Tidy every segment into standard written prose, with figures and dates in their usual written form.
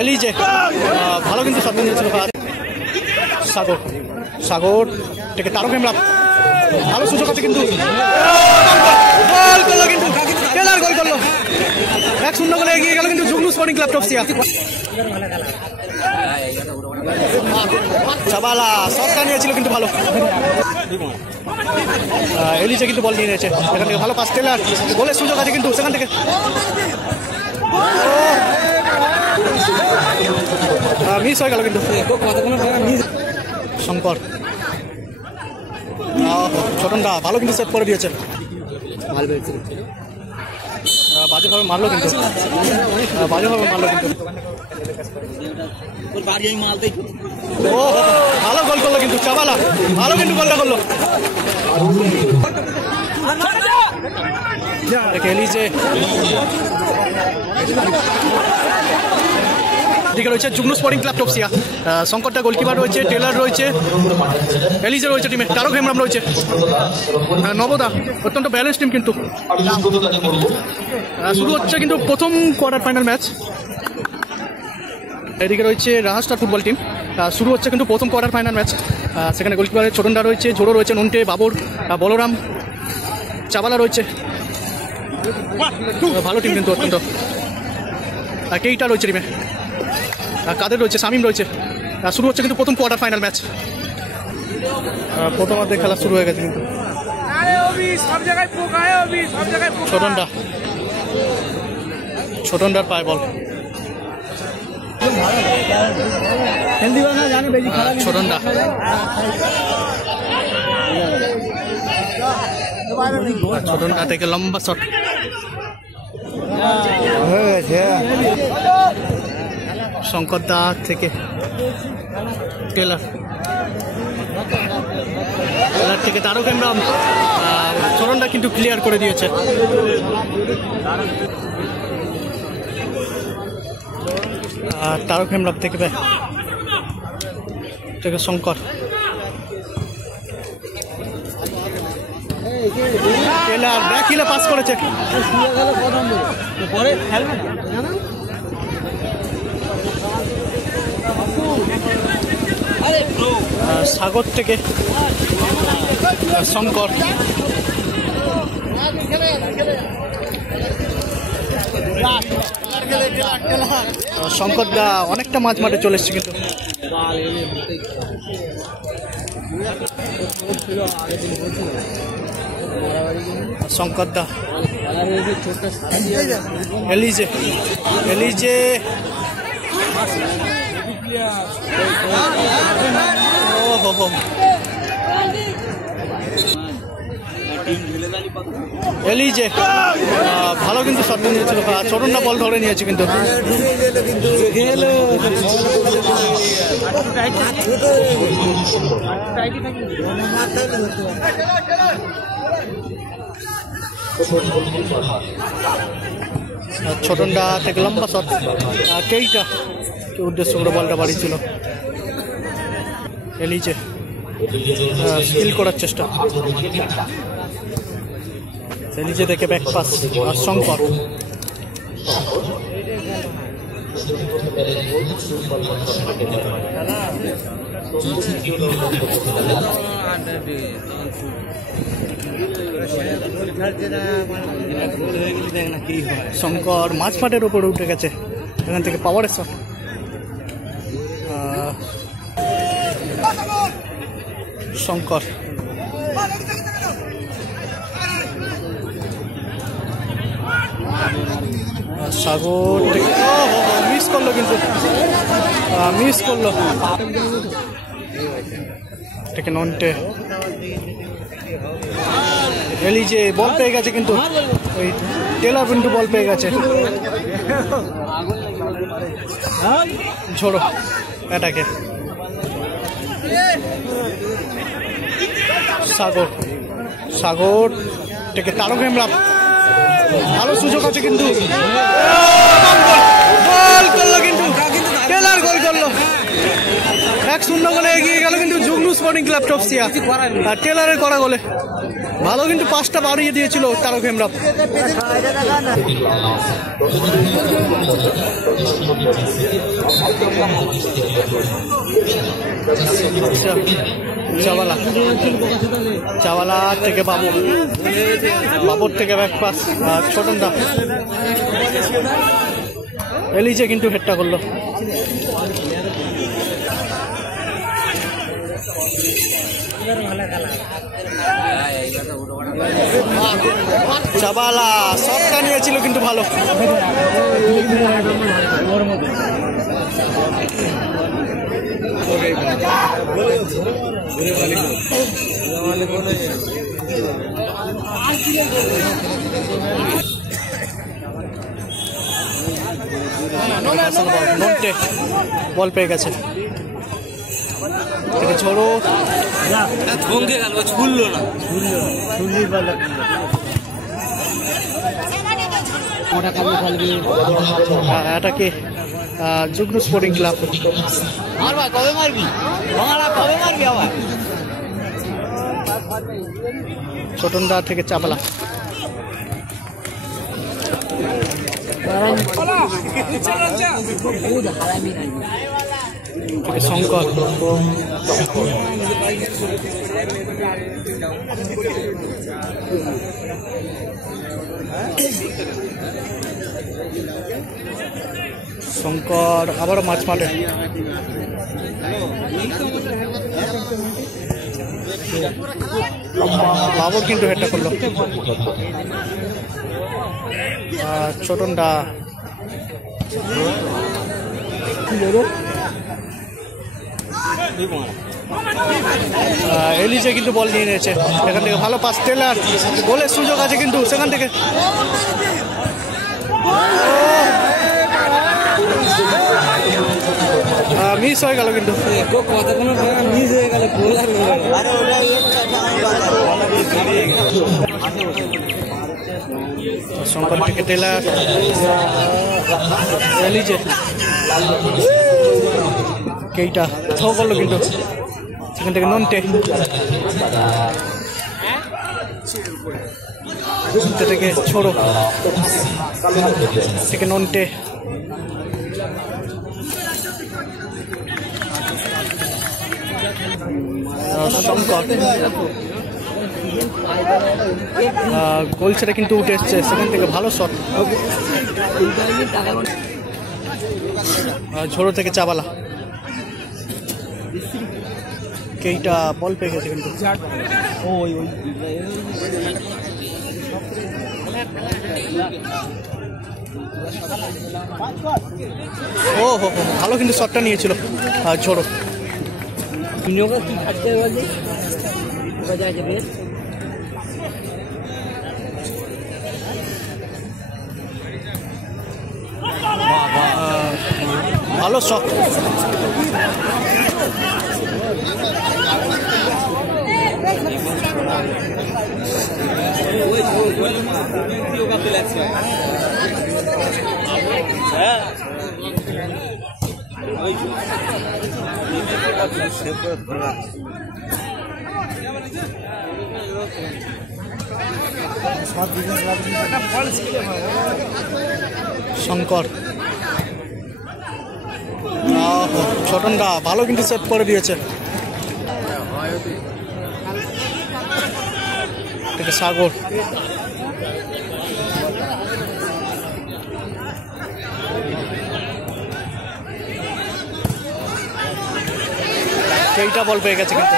এলিজে ভালো কিন্তু শট নিয়েছিল সাগর সাগর থেকে তারক হেমব্রম ভালো সুযোগ আছে কিন্তু গোল করলো কিন্তু টেলার গোল করলো 1-0 গোলে এগিয়ে গেল কিন্তু জুগনু স্পোর্টিং ক্লাব টপসিয়া চাবালা শটটা নিয়েছিল কিন্তু ভালো এলিজে কিন্তু বল নিয়ে নিয়েছে এখান থেকে ভালো পাস টেলার গোলের সুযোগ আছে কিন্তু সেখান থেকে মিস হয়ে গেল কিন্তু শঙ্কর ছোটনটা ভালো কিন্তু সেভ করে দিয়েছে বাজেভাবে মারলো কিন্তু ও ভালো গোল করলো কিন্তু চাবালা ভালো কিন্তু গোলটা করলো এলিজে দিকে রয়েছে জুগনু স্পোর্টিং ক্লাব টপসিয়া শঙ্করটা গোলকিপার রয়েছে টেলার রয়েছে এলিজে রয়েছে টিমে তারক হেমব্রম রয়েছে নবদা অত্যন্ত ব্যালেন্স টিম কিন্তু শুরু হচ্ছে কিন্তু প্রথম কোয়ার্টার ফাইনাল ম্যাচ এদিকে রয়েছে রাহাস্টার ফুটবল টিম শুরু হচ্ছে কিন্তু প্রথম কোয়ার্টার ফাইনাল ম্যাচ সেখানে গোলকিপারের ছোটনদা রয়েছে ঝোড়ো রয়েছে নন্টে বাবর বলরাম চাবালা রয়েছে ভালো টিম কিন্তু অত্যন্ত কেইটা রয়েছে টিমে কাদের রয়েছে শামিম রয়েছে শুরু হচ্ছে কিন্তু প্রথম কোয়ার্টার ফাইনাল ম্যাচ প্রথমার্ধে খেলা শুরু হয়ে গেছে কিন্তু ছোটনদার পায় বল ছোটনদা ছোটনদা থেকে লম্বা শট শঙ্কর দা থেকে টেলার থেকে তারক হেমব্রম ছোটনদা কিন্তু ক্লিয়ার করে দিয়েছে তারক হেমব্রম থেকে শঙ্কর টেলার ব্যাক হিলে পাস করেছে সাগর থেকে শঙ্কর শঙ্কর দা অনেকটা মাঝ মাঠে চলে এসছে কিন্তু শঙ্কর দা এলিজে এলিজে ভালো কিন্তু শট নিয়েছিল ছোটনদা বল ধরে নিয়েছে কিন্তু ছোটনদা থেকে লম্বা শট কেইটা উদ্দেশ্য করে বলটা বাড়িয়েছিল এলিজে স্কিল করার চেষ্টা এলিজে থেকে ব্যাক পাস শঙ্কর শঙ্কর মাঝমাঠের উপরে উঠে গেছে এখান থেকে পাওয়ারের শট শঙ্কর সাগর মিস করলো কিন্তু থেকে নন্টে এলিজে বল পেয়ে গেছে কিন্তু ওই টেলার কিন্তু বল পেয়ে গেছে ঝোড়ো এটাকে সাগর থেকে তারক হেমব্রম ভালো সুযোগ আছে কিন্তু গোল করলো কিন্তু টেলার গোল করলো 1-0 গোলে এগিয়ে গেল কিন্তু জুগনু স্পোর্টিং ক্লাব টপসিয়া আর টেলারের করা গোলে ভালো কিন্তু পাঁচটা বাড়িয়ে দিয়েছিল তারক হেমব্রম। চাওয়ালা থেকে বাবুর থেকে ব্যাক পাস ছোটন দা এলিজে কিন্তু হেডটা করলো। চাবালা শটটা নিয়েছিল কিন্তু ভালো। বল পেয়ে গেছে ঝোড়ো থমকে গেল, ছুড়ল না, এটা কি যুগ্ম স্পোর্টিং ক্লাব। কবে মারবি আবার ছোটনদা থেকে চাপালা শঙ্কর শঙ্কর আবারও মাছ মারে। বাবুর কিন্তু হেডটা করলো ছোটনদা। এলিজে কিন্তু বল নিয়ে নিয়েছে এখান থেকে, ভালো পাস টেলার, গোলের সুযোগ আছে কিন্তু সেখান থেকে মিস হয়ে গেল কিন্তু মিস হয়ে গেল। শঙ্কর থেকে টেলার, এলিজে কেইটা থ্রো করলো কিন্তু সেখান থেকে নন্টে থেকে ছোড়ো থেকে নন্টে শঙ্কর গোল ছেড়ে কিন্তু উঠে এসছে সেখান থেকে ভালো শট। ঝোড়ো থেকে চাবালা কেইটা বল পেয়ে গেছে কিন্তু ও হো ভালো কিন্তু শটটা নিয়েছিল ঝোড়ো। ভালো শট শঙ্কর ছোটনদা ভালো কিন্তু সেভ করে দিয়েছে সাগর। কেইটা বল পেয়ে গেছে কিন্তু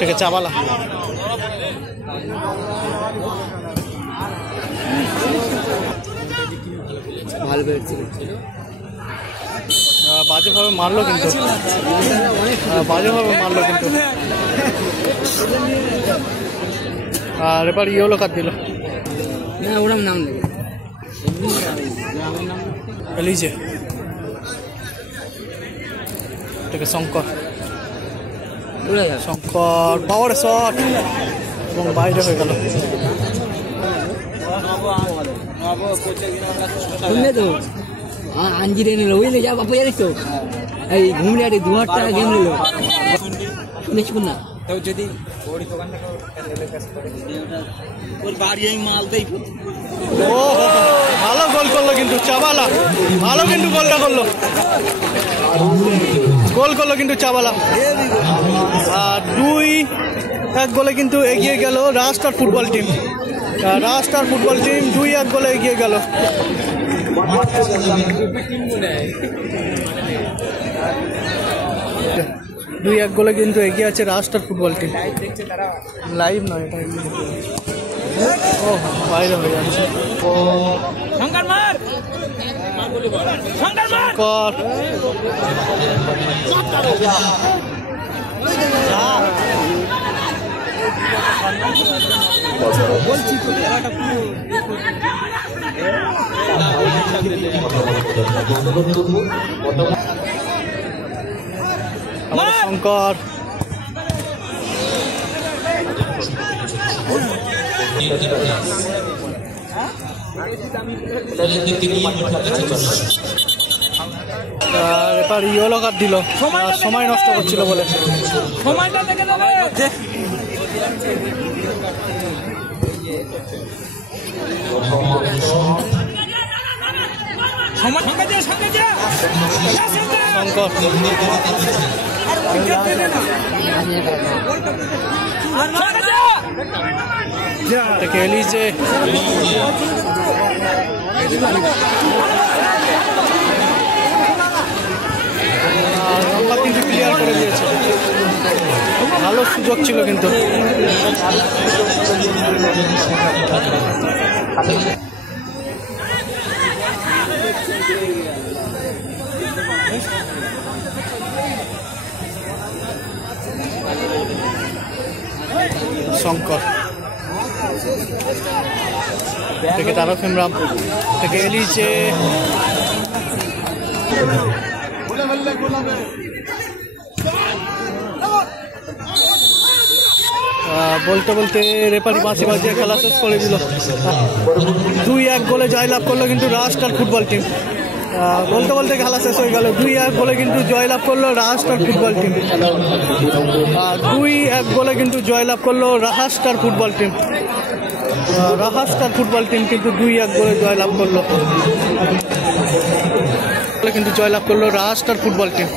থেকে চাবালা বাজেভাবে মারলো কিন্তু আর এবার ইয়েলো কার্ড দিল এলিজে থেকে শঙ্কর পাওয়ার শট এবং বাইরে হয়ে গেল। আঞ্জিরে নিল বুঝলি, যা বাপু জানিস তো এই ঘুমড়ে 2000 টাকা গেম নিল। না তো যদি ওই দোকানটা ওর বাড়ি এই মাল দেই। ও ভালো গোল করলো কিন্তু চাবালা, ভালো কিন্তু গোলটা করলো, গোল করলো কিন্তু চাবালা। আর 2-1 গোলে কিন্তু এগিয়ে গেল রাজস্টার ফুটবল টিম। রাজস্টার ফুটবল টিম 2-1 গোলে এগিয়ে গেল। 2-1 গোলে কিন্তু এগিয়ে আছে রাজস্টার ফুটবল টিম। লাইভ নয় এটা, ও বাইরে হয়ে যাচ্ছে। শঙ্কর এবার ইয়েলো কার্ড দিল, সময় নষ্ট করছিল বলে। এলিজে কিন্তু ক্লিয়ার করে দিয়েছে, ভালো সুযোগ ছিল কিন্তু। শঙ্কর থেকে তারক হেমব্রাম থেকে এলিজে, বলতে বলতে রেফারি বাঁশি বাজিয়ে খেলা শেষ করে দিল। 2-1 গোলে জয়লাভ করলো কিন্তু রাজস্টার ফুটবল টিম। বলতে বলতে খেলা শেষ হয়ে গেল। 2-1 গোলে কিন্তু জয়লাভ করলো রাজস্টার ফুটবল টিম। 2-1 গোলে কিন্তু জয়লাভ করলো রাজস্টার ফুটবল টিম। রাজস্টার ফুটবল টিম কিন্তু 2-1 গোলে জয়লাভ করলো, কিন্তু জয়লাভ করলো রাজস্টার ফুটবল টিম।